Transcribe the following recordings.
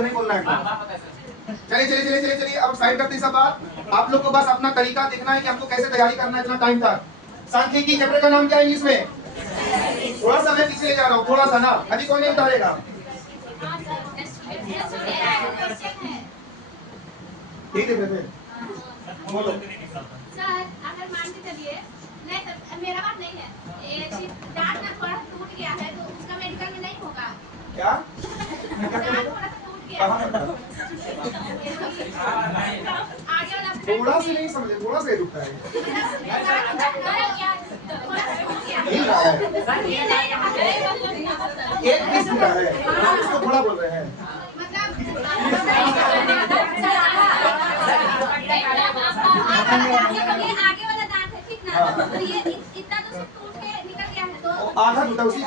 नहीं बोलना है। चलिए चलिए चलिए चलिए चलिए अब साइड करते हैं सब बात। आप लोग को बस अपना तरीका देखना है कि हमको कैसे तैयारी करना है इतना टाइम तक। सांख्यिकी चैप्टर का नाम क्या है इंग्लिश में? थोड़ा सा मैं पीछे ले जा रहा हूँ, थोड़ा सा ना, अभी कौन नहीं उतारेगा? ठीक है बोलो। सर अगर मान के चलिए नहीं सर मेरा बात नहीं है, दांत ना थोड़ा टूट गया है तो उसका मेडिकल में नहीं होगा क्या? दांत थोड़ा सा टूट गया आगे वाला थोड़ा से नहीं समझे, थोड़ा से रुकता है हिल रहा है, एक पीस टूटा है, उसको थोड़ा बोल रहे हैं। आगे वाला दांत है ठीक ना, तो ये इतना तो सब टूट के निकल गया है तो आधा टूटा उसी का,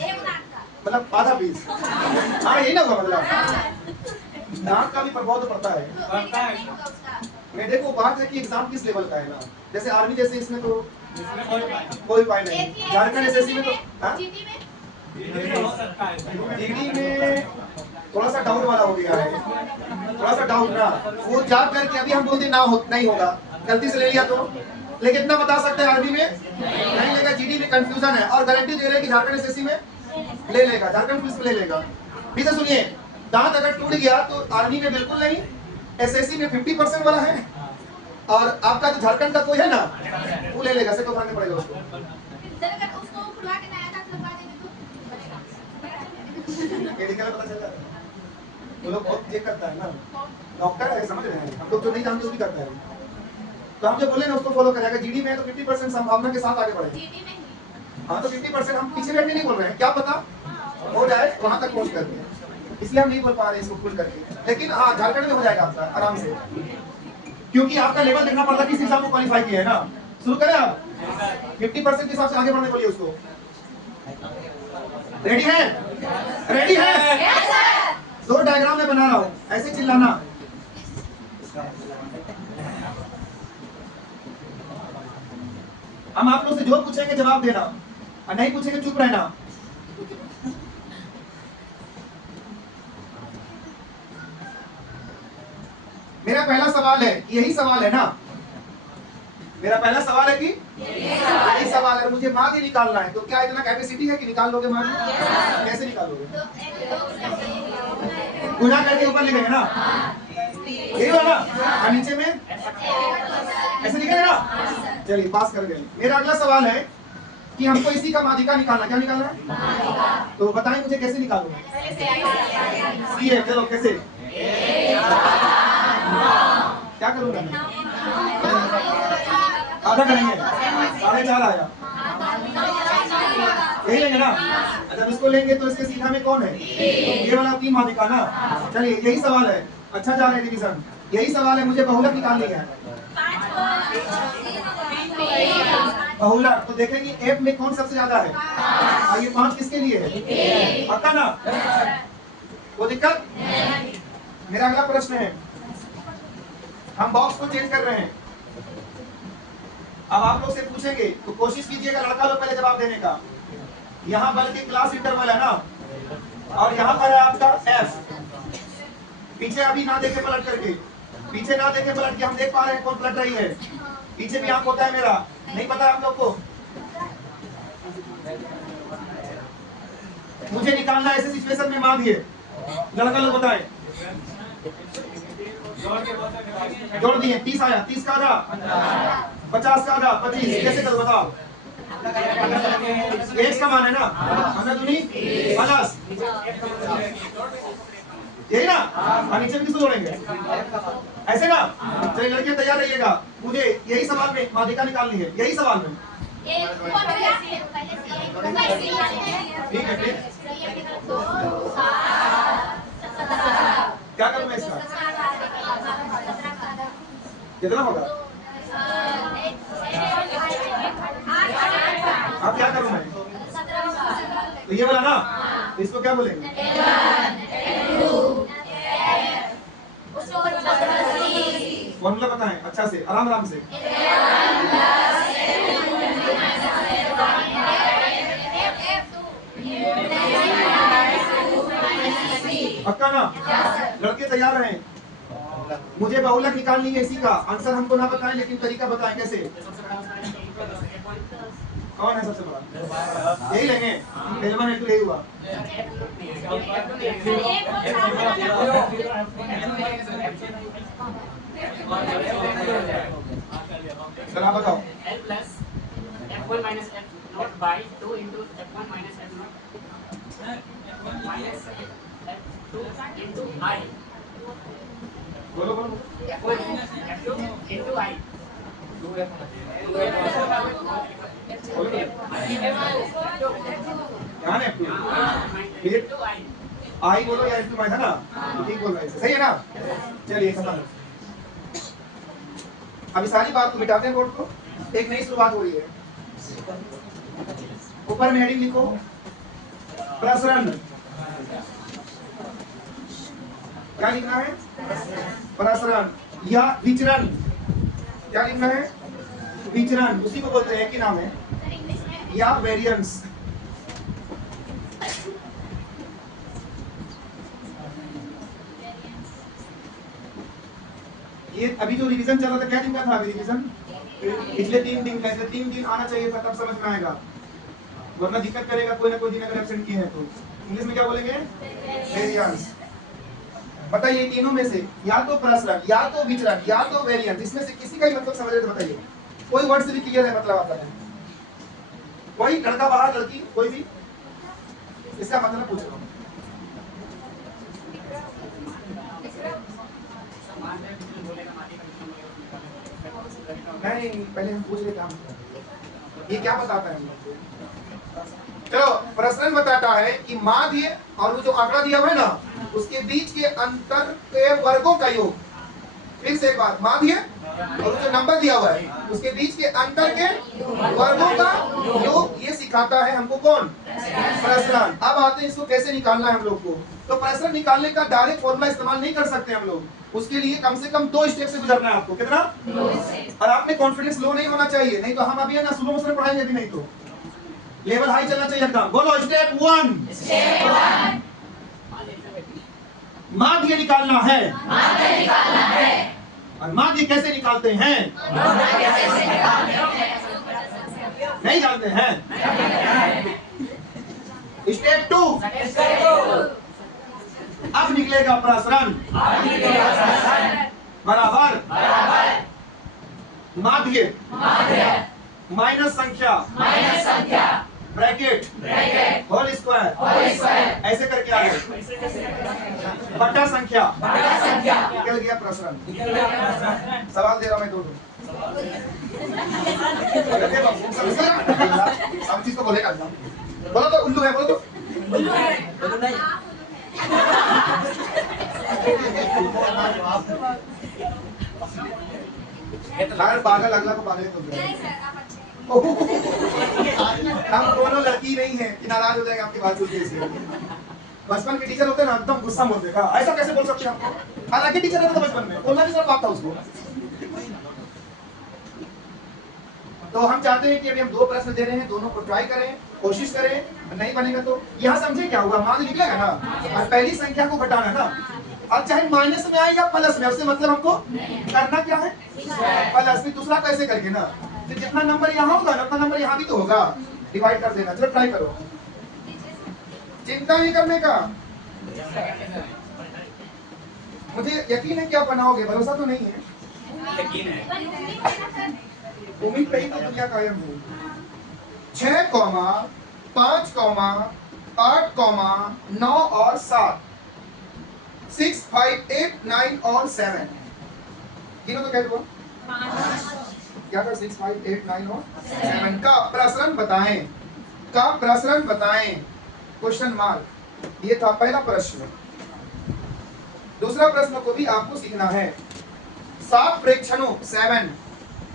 एक दांत का मतलब आधा पीस। हाँ यही ना होगा, मतलब दांत का भी प्रभाव तो पड़ता है। नहीं होगा उसका। मैं देखो बात है कि एग्जाम किस लेवल का है ना, जैसे आर्मी जैसे इसमें तो कोई उपाय नहीं। झारखंड एसएससी में तो जीटी में जीडी में थोड़ा सा डाउट वाला हो गया है, थोड़ा सा डाउट ना, वो जा करके अभी हम बोलते ना नहीं होगा, गलती से ले लिया तो, लेकिन इतना बता सकते हैं आर्मी में नहीं लेगा, जीडी में कंफ्यूजन है और गारंटी दे रहे हैं कि झारखंड एसएससी में ले लेगा, झारखंड पुलिस में ले लेगा। फिर से सुनिए, दांत अगर टूट गया तो आर्मी में बिल्कुल नहीं, एसएससी में 50% वाला है और आपका जो झारखंड का कोई है ना वो ले लेगा, से तो करना पड़ेगा उसको। उसको खुलवा के नया दांत लगवा देंगे तो मेडिकल में पता चल जाता है, वो लोग बहुत चेक करता है ना, डॉक्टर है, समझ रहे हैं, हम लोग जो नहीं जानते वो भी करता है, तो हम जो बोले ना उसको फॉलो करेगा। जीडी में तो 50% संभावना के साथ आगे बढ़ेगा। जीटी में ही हाँ तो 50% हम पीछे बैठने नहीं बोल रहे हैं, क्या पता हो जाए वहां तक पहुंच करके, इसलिए हम नहीं बोल पा रहे इसको फुल करके, लेकिन हाँ झारखंड में हो जाएगा आपका आराम से, क्योंकि आपका लेवल देखना पड़ता है किस हिसाब से क्वालिफाई किया है ना। शुरू करें आप 50% के हिसाब से आगे बढ़ने बोलिए उसको। रेडी है? रेडी है? दो डायग्राम में बना रहा हूं, ऐसे चिल्लाना। हम आप लोग से जो पूछेंगे जवाब देना और नहीं पूछेंगे चुप रहना। मेरा पहला सवाल है, यही सवाल है ना, मेरा पहला सवाल है कि यही सवाल है, मुझे माध्य निकालना है, तो क्या इतना कैपेसिटी है कि निकाल लोगे माध्य? कैसे निकालोगे? गुना करके ऊपर लिखेंगे ना, यही वाला और नीचे में ऐसे लिखेंगे ना। चलिए पास कर गए। मेरा अगला सवाल है कि हमको इसी का माध्यिका निकालना, क्या निकालना है? तो बताएं मुझे कैसे निकालोगे? चलो कैसे, क्या करूंगा मैं? आधा करेंगे, 4.5 आया, यही लेंगे ना। जब इसको लेंगे तो इसके सीधा में कौन है? ये वाला 3 माध्यिका ना। चलिए यही सवाल है, अच्छा जा रहे हैं डिवीजन। यही सवाल है, मुझे बहुलक निकालनी है। बहुलक तो देखेंगे एफ में कौन सबसे ज्यादा है, और ये 5 किसके लिए है? पक्का ना, वो दिक्कत। मेरा अगला प्रश्न है, हम बॉक्स को चेंज कर रहे हैं, अब आप लोग से पूछेंगे तो कोशिश कीजिएगा लड़का लोग पहले जवाब देने का। यहाँ बल्कि क्लास इंटरवल है ना, और यहाँ पर है आपका एफ। पीछे अभी ना देखे पलट करके, पीछे ना देखे पलट के, हम देख पा रहे हैं कौन पलट रही है। पीछे भी आंख होता है मेरा, नहीं पता आप लोग को? मुझे निकालना है ऐसे सिचुएशन में माध्य, लड़का लोग बताएं। जोड़ दिए, 30 आया, 30 का आधा, 50 का आधा, 25, कैसे करो बताओ? एक का मान है ना, हमने दुनी 50, यही ना। और नीचे भी किसको जोड़ेंगे? ऐसे ना। चलिए लड़कियां तैयार रहिएगा, मुझे यही सवाल में माध्यिका निकालनी है, यही सवाल में। ठीक है ठीक, क्या करूं मैं इसका? कितना होगा? अब क्या करूं मैं? तो ये वाला ना, तो इसको क्या बोलेंगे? फॉर्मूला बताएं अच्छा से, आराम आराम से। पक्का ना? लड़के तैयार रहें। मुझे बहुलक निकालनी है इसी का आंसर हमको ना बताएं लेकिन तरीका बताएं कैसे। कौन है सबसे बड़ा? यही लेंगे। L1 L2 यही हुआ। चलो आप बताओ। L plus F1 minus F naught by 2 into F1 minus F naught minus F2 into I. बोलो बोलो। F1 F2 into I. ध्यान है फिर Into I. आई बोलो या F2 है ना? ठीक बोल रहे हैं, सही है ना? चलिए समझ। अभी सारी बात को मिटाते हैं बोर्ड को, एक नई शुरुआत हो रही है। ऊपर में हेडिंग लिखो प्रसरण। क्या लिखना है? प्रसरण या विचरण। क्या लिखना है? विचरण। उसी को बोलते हैं कि नाम है या वेरिएंस। ये अभी जो रिवीजन चल रहा था, क्या दिन का था अभी रिवीजन? पिछले 3 दिन का। 3 दिन आना चाहिए था, तब समझ में आएगा, वरना दिक्कत करेगा कोई ना कोई दिन अगर एब्सेंट किए हैं तो। इंग्लिश में क्या बोलेंगे? वेरिएंस। बताइए तीनों में से या तो प्रसरण या तो विचरण या तो वेरिएंस, इसमें से किसी का ही मतलब समझ रहे तो बताइए। कोई वर्ड से भी क्लियर है मतलब आपका? कोई लड़का बाहर, लड़की कोई भी? इसका मतलब पूछ रहा हूँ। नहीं, पहले हम पूछ रहे काम ये क्या बताता है हमको? चलो, प्रश्न बताता है कि माध्य और वो जो आंकड़ा दिया हुआ है ना, उसके बीच के अंतर के वर्गों का योग। फिर से एक बार, माध्य और जो नंबर दिया हुआ है उसके बीच के अंतर के वर्गों का योग, ये सिखाता है हमको कौन? प्रसरण। अब आते हैं इसको कैसे निकालना है हम लोग को। तो प्रसरण निकालने का डायरेक्ट फॉर्मूला इस्तेमाल नहीं कर सकते हम लोग, उसके लिए कम से कम 2 स्टेप से गुजरना है आपको। कितना? और आप में कॉन्फिडेंस लो नहीं होना चाहिए, नहीं तो हम अभी है ना स्लो मोशन पढ़ाएंगे अभी, नहीं तो लेवल हाई चलना चाहिए एकदम। बोलो स्टेप 1। माध्य निकालना है। और माध्य कैसे निकालते हैं? नहीं जानते हैं? स्टेप 2। अब निकलेगा प्रसरण बराबर माध्य माइनस संख्या ब्रैकेट होल स्क्वायर, ऐसे करके आगे बट्टा संख्या निकल गया प्रसरण। सवाल दे रहा मैं 2 सब चीज को बोलेगा। बोलो तो उल्लू है, बोलो तो पागल, अगला को पागल हम दोनों लड़की नहीं है कि नाराज हो जाएगा आपकी बात सुन के। बचपन के टीचर होते हैं ना, एकदम गुस्सा बोलते हैं, ऐसा कैसे बोल सकते हैं आपको? हालांकि टीचर रहते तो बचपन में बोलना भी सब आता उसको। तो हम चाहते हैं कि अभी हम 2 प्रश्न दे रहे हैं, दोनों को ट्राई करें, कोशिश करें। नहीं बनेगा तो यहाँ समझे क्या हुआ, मान निकलेगा ना, और पहली संख्या को घटाना है ना, अब चाहे माइनस में आए या प्लस में, उससे मतलब हमको करना क्या है? प्लस। फिर दूसरा कैसे करके ना, तो जितना नंबर यहाँ होगा ना उतना नंबर यहाँ भी तो होगा, डिवाइड कर देना। चलो ट्राई करो, चिंता नहीं करने का। मुझे यकीन है कि आप बनाओगे, भरोसा तो नहीं है? यकीन है। उम्मीद पे ही तो दुनिया कायम है। 6, 5, 8, 9 और 7, 6, 5, 8, 9 और 7। गिनो तो क्या हुआ? क्या था? 6, 5, 8, 9 और 7 का प्रसरण बताएं। का प्रसरण बताएं, क्वेश्चन मार्क। ये था पहला प्रश्न। दूसरा प्रश्न को भी आपको सीखना है। 7 प्रेक्षणों 7।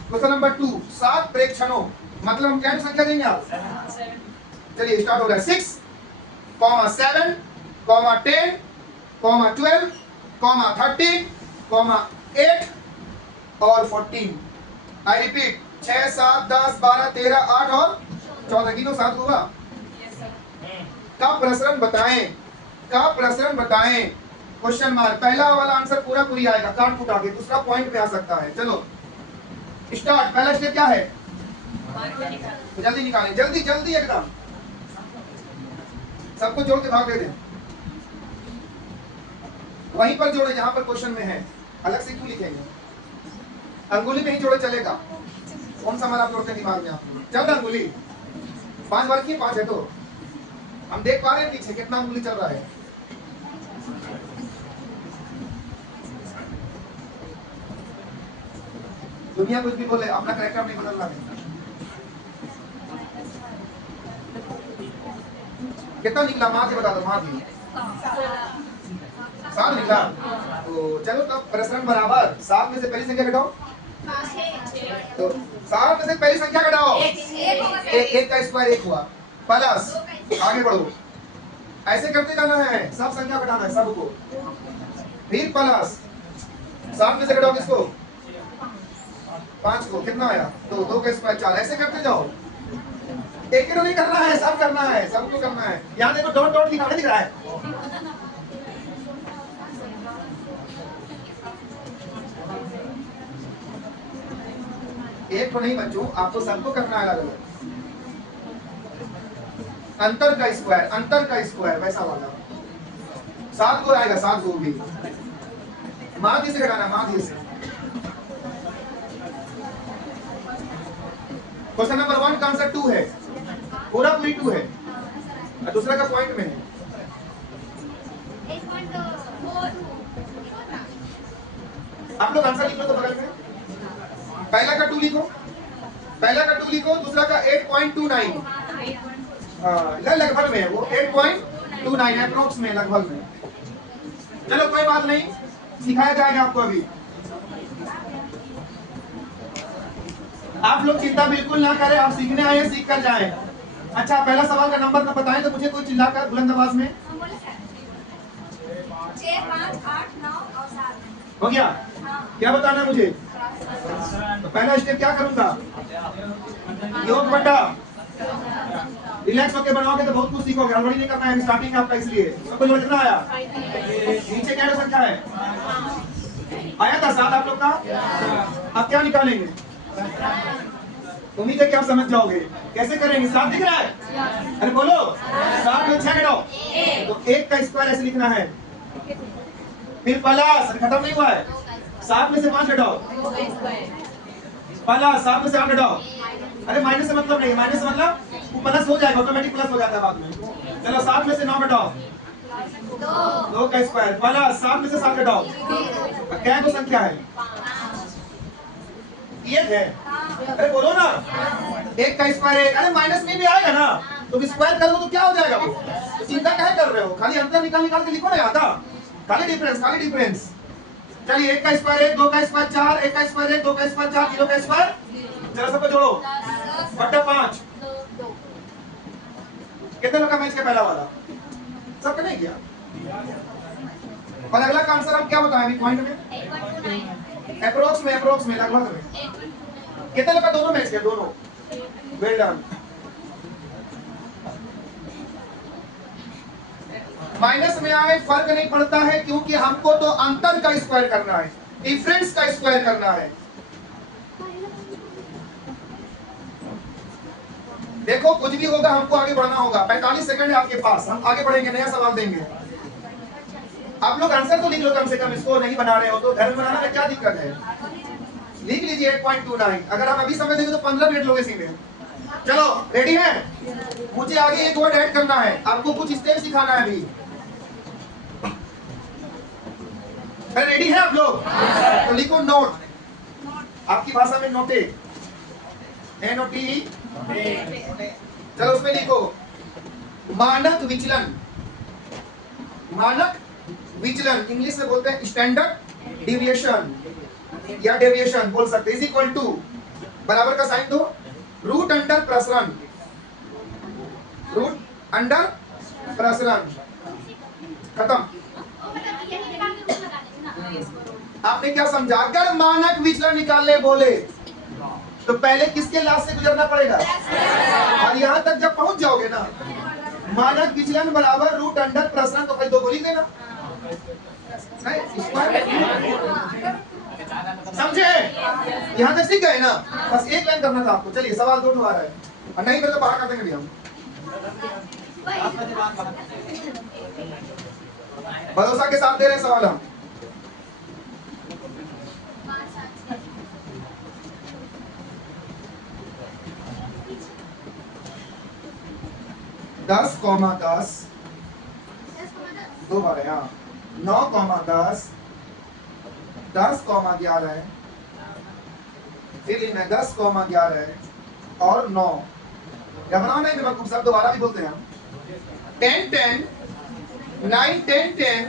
क्वेश्चन नंबर 2, 7 प्रेक्षणों मतलब हम क्या संख्या देंगे आप? चलिए स्टार्ट हो रहा है। 6, 7, 10, 12, 13, 8 और 14। आई रिपीट, 6, 7, 10, 12, 13, 8 और 14। गिनो 7 होगा। का प्रसरण बताएं। का प्रसरण बताएं, क्वेश्चन मार्क। पहला वाला आंसर पूरा पूरी आएगा काट कुटा के, दूसरा पॉइंट पे आ सकता है। चलो स्टार्ट। पहला स्टेप क्या है? जल्दी निकालें, जल्दी जल्दी एकदम, सबको जोड़ के भाग दे दें, वहीं पर जोड़े जहां पर क्वेश्चन में है, अलग से क्यों लिखेंगे? अंगुली में ही जोड़े चलेगा। कौन सा आप जोड़ते हैं दिमाग में? आप चल अंगुली 5 बार की 5 है तो हम देख पा रहे हैं पीछे कितना अंगुली चल रहा है। दुनिया कुछ भी बोले, अपना कैरेक्टर नहीं बदलना है। कितना निकला? माँ के बता दो, माँ की 7 निकला। तो चलो तब प्रसरण बराबर 7 में से पहली संख्या घटाओ, तो 7 में से पहली संख्या घटाओ, एक का स्क्वायर 1 हुआ, प्लस आगे बढ़ो, ऐसे करते जाना है, सब संख्या घटाना है सबको, फिर प्लस 7 में से घटाओ किसको? 5 को, कितना आया? तो 2 का स्क्वायर 4, ऐसे करते जाओ, एक नहीं करना है, सब करना है, सबको करना है। यहाँ देखो डॉट डॉट दिखा रहा है, एक तो नहीं बच्चों, आपको सबको करना है अलग अलग। अंतर का स्क्वायर, अंतर का स्क्वायर वैसा वाला 7 को आएगा, 7 को भी माध्य से घटाना, माध्य से। क्वेश्चन नंबर 1 का आंसर 2 है, पूरा पूरी 2 है, और दूसरा का पॉइंट में है। आप लोग आंसर लिख लो तो बगल में, पहला का 2 लिखो, पहला का 2 लिखो, दूसरा का 8.29, लगभग में है वो, 8.29 अप्रोक्स में, लगभग में। चलो कोई बात नहीं, सिखाया जाएगा आपको अभी। आप लोग चिंता बिल्कुल ना करें, आप सीखने आए हैं, सीख कर जाएं। अच्छा पहला सवाल का नंबर तो बताएं तो मुझे कोई चिल्लाकर बुलंद आवाज में। 6, 5, 8, 9 और 7 हो गया? क्या बताना है मुझे? तो पहला स्टेप क्या करूंगा? योग बटा, रिलैक्स होकर बनाओगे तो बहुत कुछ सीखोगे, हड़बड़ी नहीं करना है स्टार्टिंग में आपका, इसलिए सबको जो कितना आया? नीचे क्या संख्या है? आया था 7 आप लोग का। अब क्या निकालेंगे? उम्मीद है कि आप समझ जाओगे। कैसे करेंगे? 7 दिख रहा है? अरे बोलो, 7 में 6 घटाओ, तो 1 का स्क्वायर ऐसे लिखना है, फिर प्लस, खत्म नहीं हुआ है, 7 में से 5 घटाओ, प्लस 7 में से 8 घटाओ। अरे माइनस से मतलब नहीं, माइनस मतलब वो प्लस हो जाएगा, ऑटोमेटिक प्लस हो जाता है बाद में। चलो 7 में से 9 घटाओ, 2 का स्क्वायर, प्लस 7 में से 7 घटाओ, क्या तो संख्या है? ये है। अरे बोलो ना, 1 का स्क्वायर 1, अरे माइनस में भी आएगा ना, तो स्क्वायर करोगे तो क्या हो जाएगा वो? तो चिंता क्या कर रहे हो? खाली अंतर निकाल निकाल के लिखो ना, यहाँ था खाली डिफरेंस, खाली डिफरेंस। चलिए 1 का स्क्वायर 1, 2 का स्क्वायर 4, 1 का स्क्वायर 1, 2 का स्क्वायर 4, 0 का स्क्वायर, चलो सबको जोड़ो, बटा 5। कितने लोग का मैच का पहला वाला? सबका नहीं किया। और अगला का आंसर हम क्या बताएं अभी पॉइंट में? अप्रोक्स में, लगभग में। कितने लोग का दोनों मैच के? दोनों। Well done. माइनस में आए फर्क नहीं पड़ता है, क्योंकि हमको तो अंतर का स्क्वायर करना है, डिफरेंस का स्क्वायर करना है। देखो कुछ भी होगा हमको आगे बढ़ना होगा, 45 सेकंड है आपके पास, हम आगे बढ़ेंगे, नया सवाल देंगे। आप लोग आंसर तो लिख लो कम से कम, इसको नहीं बना रहे हो तो घर में बनाना में क्या दिक्कत है? लिख लीजिए 8.29। अगर आप अभी समय देंगे तो 15 मिनट लोगे सीधे। चलो रेडी है? मुझे आगे एक वर्ड ऐड करना है, आपको कुछ स्टेप सिखाना है अभी। रेडी है आप लोग? तो लिखो नोट, आपकी भाषा में नोटे, NOT। चलो उसमें लिखो मानक विचलन, मानक विचलन इंग्लिश में बोलते हैं स्टैंडर्ड डिविएशन या डेविएशन बोल सकते हैं, इज इक्वल टू, बराबर का साइन दो, रूट अंडर प्रसरण, रूट अंडर प्रसरण, खत्म। आपने क्या समझा? अगर मानक विचलन निकालने बोले तो पहले किसके लाभ से गुजरना पड़ेगा? और यहां तक जब पहुंच जाओगे ना, मानक विचलन बराबर रूट रूट अंडर प्रसरण तो भाई 2 को लिख देना, नहीं स्क्वायर समझे? यहाँ तक सीख गए ना, बस एक लाइन करना था आपको। चलिए सवाल 2 आ रहा है, और नहीं फिर तो बाहर कर देंगे भी हम। भरोसा के साथ दे रहे हैं सवाल हम। दस कॉमा 10 2 बार है, हाँ 9,10 10,11 है, फिर इनमें 10,11 है और 9 या बनाओ नहीं बेवकूफ सब, दोबारा भी बोलते हैं हम। 10 10 9 10 10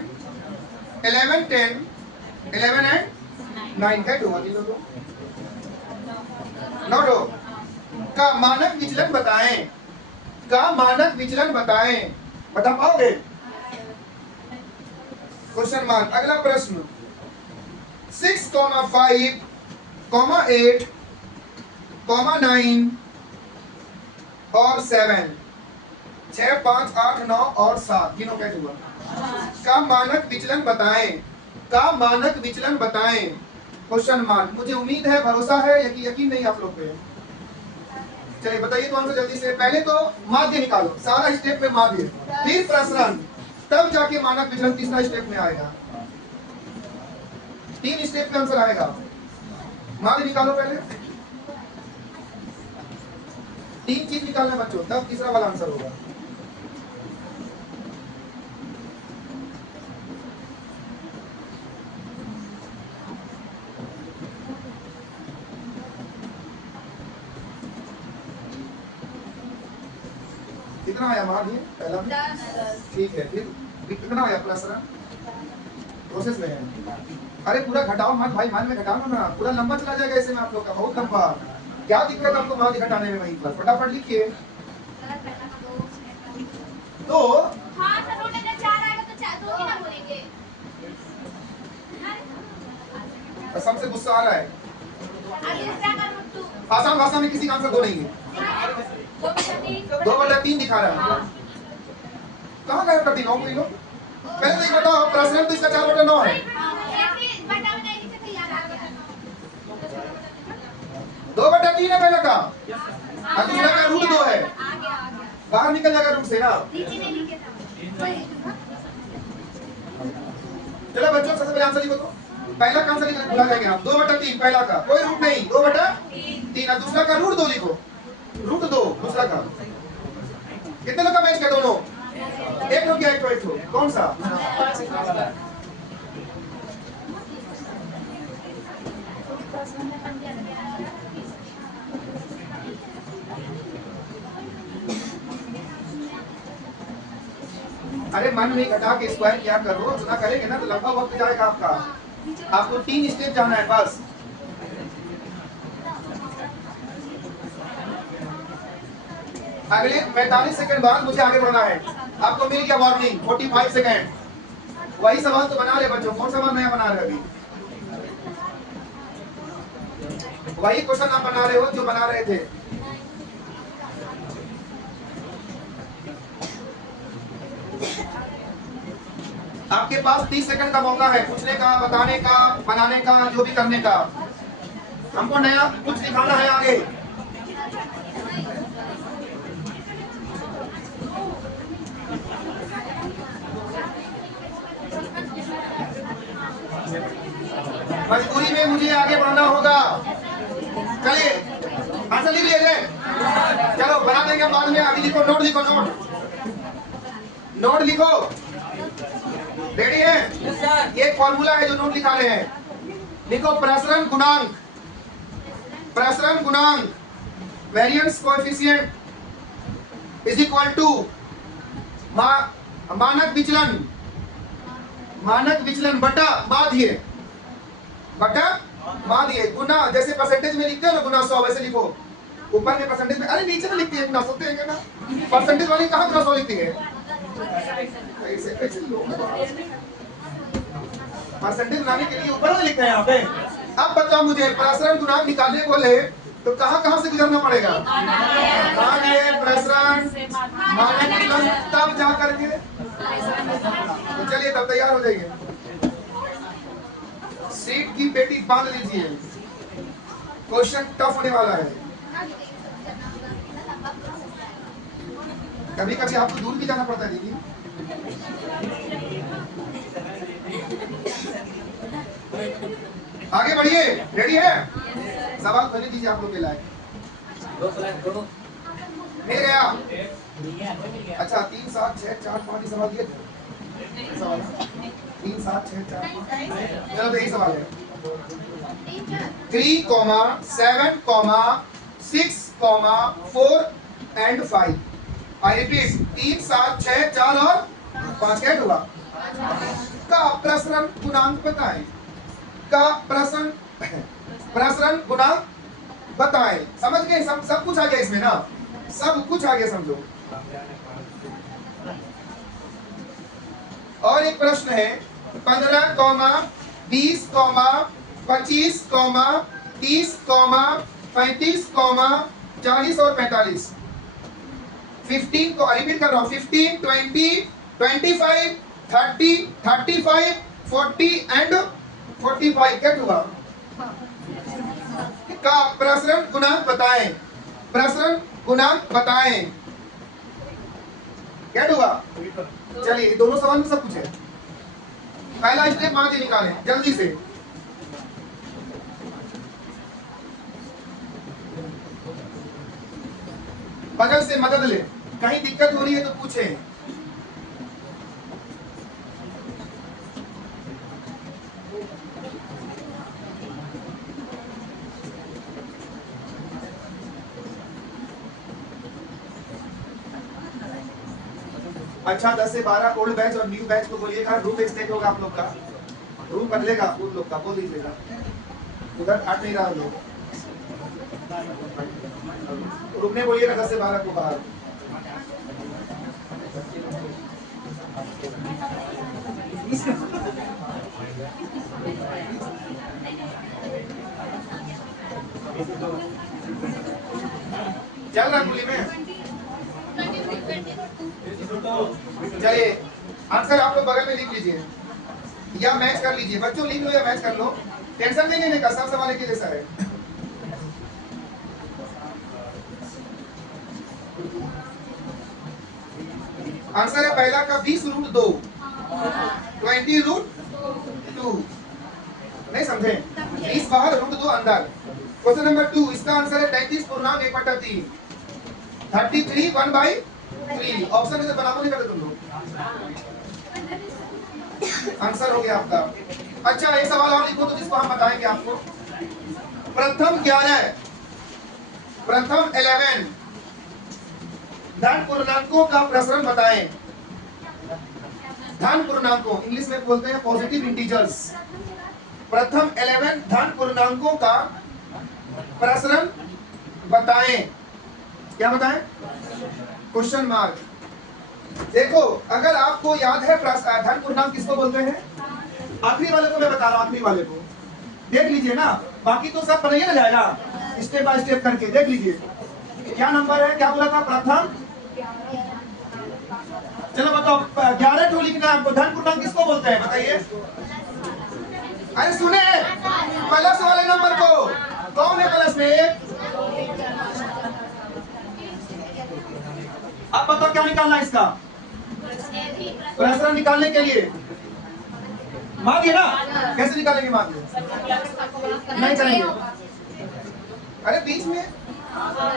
11 10 11 एंड 9 है 2 नोटो का मानक विचलन बताएं, का मानक विचलन बताएं, बता पाओगे? Question mark. अगला प्रश्न 6,5 8 9 और 7 6 5 8 9 और 7 तीनों कैसे हुआ? का मानक विचलन बताएं, का मानक विचलन बताएं, क्वेश्चन मार्क। मुझे उम्मीद है, भरोसा है, यकीन नहीं आप लोग पे। चलिए बताइए तो आंसर जल्दी से। पहले तो माध्य निकालो, सारा स्टेप में माध्य, फिर प्रसरण, तब जाके मानक विचलन तीसरा स्टेप में आएगा। 3 स्टेप में आंसर आएगा। माध्य निकालो पहले, 3 चीज निकालना बच्चों, तब तीसरा वाला आंसर होगा। कितना आया माध्य पहला? ठीक है, फिर कितना आया प्रसरण? प्रोसेस में है। अरे पूरा घटाओ मत भाई, मान में घटाओ ना, पूरा लंबा चला जाएगा ऐसे में आप लोग का, बहुत लंबा। क्या दिक्कत आपको माध्य घटाने में? वहीं पर फटाफट लिखिए। तो हाँ सर, रोटे जब 4 आएगा तो 4 2 ही ना बोलेंगे। सबसे गुस्सा आ रहा है। आगे क्या कर रूट 2? आसान भाषा में किसी का आंसर 2 नहीं है। 2/3 दिखा रहा है। कहाँ गए प्रति 9 को? पहले तो ये बताओ, प्रसरण तो इसका 4/9 है। 2/3 है पहले का, और दूसरा का रूट 2 है। बाहर निकल जाएगा रूट से ना। चलो बच्चों, सबसे पहले आंसर लिखो तो। पहला का आंसर भुला जाएंगे आप। 2/3 पहला का, कोई रूट नहीं, 2/3, और दूसरा का रूट 2 लिखो, रूट 2 दूसरा का। कितने लोग का मैच किया दोनों? एक लोग या एक हो? कौन सा? अरे मन में घटा के स्क्वायर क्या करो, उतना करेंगे ना तो लंबा वक्त जाएगा आपका। आपको 3 स्टेप जाना है बस। अगले 45 सेकंड बाद मुझे आगे बढ़ना है। आपको मिल गया वार्निंग, 45 सेकंड। वही सवाल तो बना रहे बच्चों, कौन सवाल नया बना रहे अभी? वही क्वेश्चन आप बना रहे हो जो बना रहे थे। आपके पास 30 सेकंड का मौका है पूछने का, बताने का, बनाने का, जो भी करने का। हमको नया कुछ दिखाना है आगे। मजबूरी में मुझे आगे बढ़ना होगा। चलिए आंसर लिख लीजिए। चलो बना देंगे बाद में, अभी लिखो, नोट लिखो, नोट लिखो। रेडी है? ये फॉर्मूला है जो नोट लिखा रहे हैं। लिखो प्रसरण गुणांक, प्रसरण गुणांक variance coefficient is equal to मानक विचलन, मानक विचलन बटा माध्य, बटा माध्य गुना, जैसे परसेंटेज में लिखते हो ना गुना 100, वैसे लिखो। ऊपर में परसेंटेज में, अरे नीचे में लिखते हैं गुना 100 देंगे ना, परसेंटेज वाली कहाँ गुना 100 लिखती है? ऐसे कैसे लोग परसेंटेज बनाने के लिए ऊपर में लिखते हैं यहाँ पे। अब बताओ मुझे, प्रसरण गुणांक निकालने बोले तो कहाँ से गुजरना पड़ेगा? प्रसरण मानक विचलन, तब जा करके तो चलिए तब तैयार हो जाइए, सीट की पेटी बांध लीजिए, क्वेश्चन टफ होने वाला है। कभी कभी आपको दूर भी जाना पड़ता है दीदी। आगे बढ़िए, रेडी है? सवाल पहले दीजिए आप लोग के लायक। मिल गया? अच्छा 3 7 6 4 5 ही सवाल दिए थे। सवाल 3 7 6 4 5, चलो तो यही सवाल है। 3, 7, 6, 4 and 5। आई रिपीट, 3 7 6 4 और 5 क्या हुआ? का प्रसरण गुणांक बताएं। का प्रसरण गुणांक बताएं। समझ गए? सब कुछ आ गया इसमें ना, सब कुछ आ गया समझो। और एक प्रश्न है 15, 20, 25, 30, 35, 40 और 45। 15 को रिपीट कर रहा हूं, 15, 20, 25, 30, 35, 40 एंड 45 क्या हुआ? का प्रसरण गुणांक बताएं। प्रसरण गुणांक बताएं क्या हुआ? चलिए दोनों सवाल में सब कुछ है। पहला स्टेप मान जी निकालें जल्दी से। बगल से मदद ले, कहीं दिक्कत हो रही है तो पूछें। अच्छा 10 से 12 ओल्ड बैच और न्यू बैच को बोलिएगा, रूम एक्सटेंड होगा आप लोग का, रूम बदलेगा उन लोग का, बोल दीजिएगा। उधर हट नहीं रहा लोग, रुकने बोलिएगा 10 से 12 को बाहर। चल रहा गोली में। चलिए आंसर आप लोग बगल में लिख लीजिए या मैच कर लीजिए। बच्चों लिख लो या मैच कर लो, टेंशन नहीं लेने का, सब सवाल एक जैसा है। आंसर है पहला का 20√2, 20√2। नहीं समझे? 20 बाहर √2 अंदर। क्वेश्चन नंबर 2, इसका आंसर है 33 पूर्णांक 1/3, 33 1/3। ऑप्शन में तो बराबर नहीं करते तुम लोग। आंसर हो गया आपका। अच्छा एक सवाल और लिखो तो जिसको हम बताएंगे आपको। प्रथम 11 धन पूर्णांकों का प्रसरण बताएं। धन पूर्णांकों इंग्लिश में बोलते हैं पॉजिटिव इंटीजर्स। प्रथम 11 धन पूर्णांकों का प्रसरण बताएं। क्या बताएं? Question mark. देखो अगर आपको याद है धन पूर्णांक किसको बोलते हैं? आखिरी वाले को मैं बता रहा हूं, आखिरी वाले को देख लीजिए ना, बाकी तो सब बनाइए ना जाएगा स्टेप बाय स्टेप करके। देख लीजिए क्या नंबर है, क्या बोला था? प्रथम। चलो बताओ 11 ठो लिखना है आपको। धन पूर्णांक किसको बोलते हैं बताइए? अरे सुने प्लस वाले नंबर को। कौन है प्लस में? अब बताओ क्या निकालना है इसका? प्रसरण निकालने के लिए मान दिए ना, कैसे निकालेंगे? मान दिए नहीं करेंगे। अरे बीच में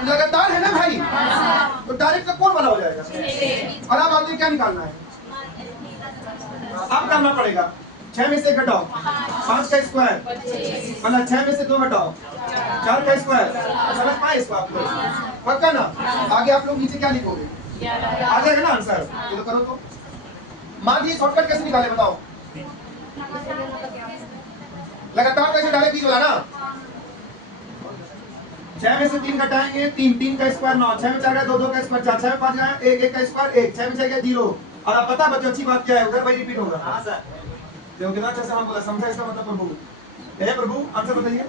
लगातार है ना भाई, तो डायरेक्ट का कौन वाला हो जाएगा? और अब आपने क्या निकालना है? अब करना पड़ेगा 6 में से घटाओ 5 का स्क्वायर, मतलब 6 में से 2 घटाओ 4 का स्क्वायर। समझ पाए इसको आप लोग? पक्का ना? आगे आप लोग नीचे क्या लिखोगे? आ जाएगा ना आंसर? ये तो करो तो। मान लीजिए शॉर्टकट कैसे निकाले बताओ? लगातार कैसे डाले? बीच वाला ना। 6 में से 3 घटाएंगे 3, 3 का स्क्वायर 9, 6 में 4 गया 2, 2 का स्क्वायर 4, 6 में 5 गया 1, 1 का स्क्वायर 1, 6 में 6 गया 0। और आप पता बच्चों अच्छी बात क्या है, उधर वही रिपीट होगा। हाँ सर देखो कितना अच्छा सवाल बोला, समझा इसका मतलब? प्रभु हे प्रभु आंसर बताइए।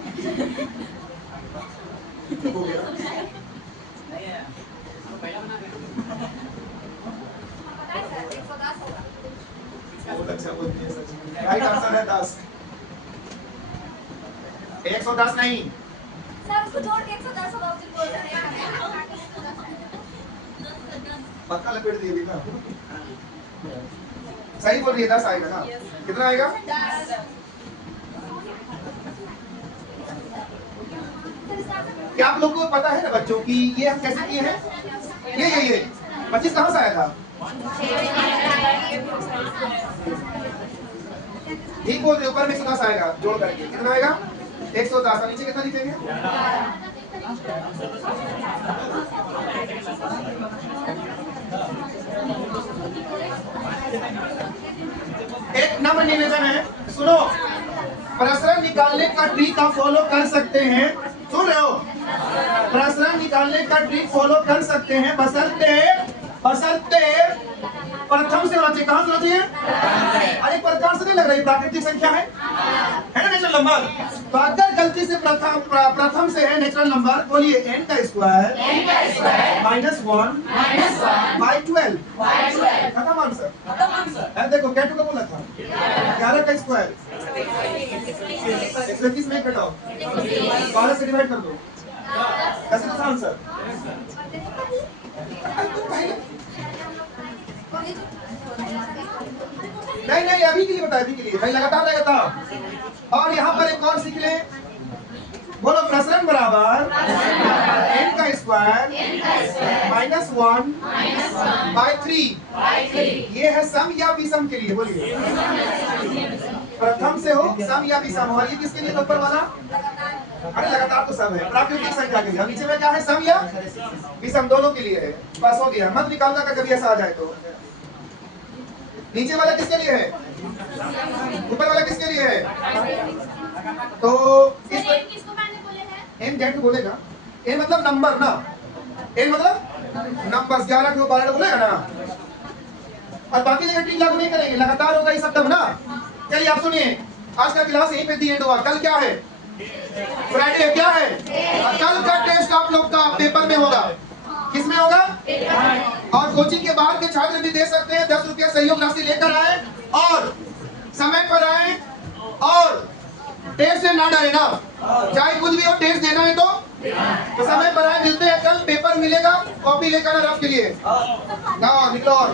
बहुत अच्छा बोलती है सच में। राइट आंसर है 10। 110 नहीं, सर उसको जोड़ के 110 होगा, उसे बोल रहे हैं। पक्का लपेट दिए अभी ना। सही बोल रही है, 10 आएगा ना। कितना आएगा? क्या आप लोग को पता है ना बच्चों की ये हम कैसे किए हैं? ये 25 कहाँ से आया था? ठीक बोल रहे, ऊपर में 110 आएगा जोड़ करके। कितना आएगा? 110। नीचे कितना लिखेंगे? एक नम्र निवेदन है, सुनो। प्रसरण निकालने का ट्रिक आप फॉलो कर सकते हैं। सुन रहे हो? प्रसरण निकालने का ट्रिक फॉलो कर सकते हैं, बशर्ते प्रथम से होना चाहिए। कहां से होना चाहिए? अरे प्रकार से नहीं लग रही, प्राकृतिक संख्या है ना नेचुरल नंबर। तो अगर गलती से प्रथम से है नेचुरल नंबर, बोलिए n का स्क्वायर -1 बाई 12। खत्म आंसर। देखो क्या टू का बोला था? 11 का स्क्वायर 121 में घटाओ, 12 से डिवाइड कर दो। कैसे था आंसर? नहीं, अभी के लिए बता, अभी के लिए भाई लगातार रहेगा। और यहाँ पर एक और सीख ले, बोलो प्रसरण बराबर n का स्क्वायर -1 बाई 3। ये है सम या विषम के लिए, बोलिए। प्रथम से हो, सम या विषम हो। और ये किसके लिए? ऊपर वाला? अरे लगातार तो सब है, प्राकृतिक संख्या के लिए। नीचे में क्या है? सम या विषम, दोनों के लिए है। बस हो गया, मत निकालना का कभी ऐसा आ जाए तो। नीचे वाला किसके लिए है? ऊपर वाला किसके लिए है? तो किसको मैंने बोले हैं? n जेड बोलेगा। n मतलब नंबर ना, n मतलब नंबर। 11 को 12 बोलेगा ना। और बाकी जगह ट्रिक लागू नहीं करेंगे, लगातार होगा ये सब तब ना। चलिए आप सुनिए, आज का क्लास यहीं पे दी एंड हुआ। कल क्या है? फ्राइडे क्या है? और कल का टेस्ट आप लोग का पेपर में होगा। किसमें होगा? और कोचिंग के बाहर के छात्र भी दे सकते हैं। 10 रुपया सहयोग राशि लेकर आए और समय पर आए, और टेस्ट से ना डरे ना, चाहे कुछ भी हो, टेस्ट देना है तो समय पर आए। मिलते हैं कल, पेपर मिलेगा, कॉपी लेकर रफ के लिए। निकलो और